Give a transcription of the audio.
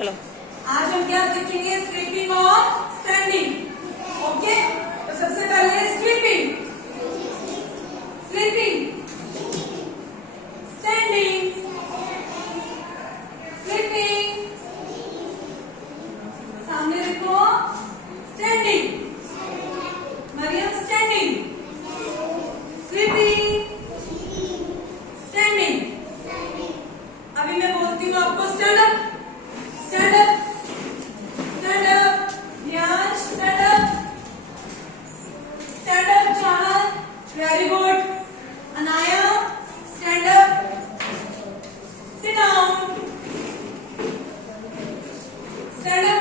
चलो आज हम क्या सीखेंगे? स्लीपिंग और स्टैंडिंग। ओके, तो सबसे पहले स्लीपिंग, स्लीपिंग, स्टैंडिंग, स्लीपिंग, सामने देखो, standing, Maryam standing, sleeping, standing. अभी मैं बोलती हूँ आपको stand up, stand up, stand up, ध्यान, stand up, stand up, Chahat, very good, Anaya, stand up, sit down, stand up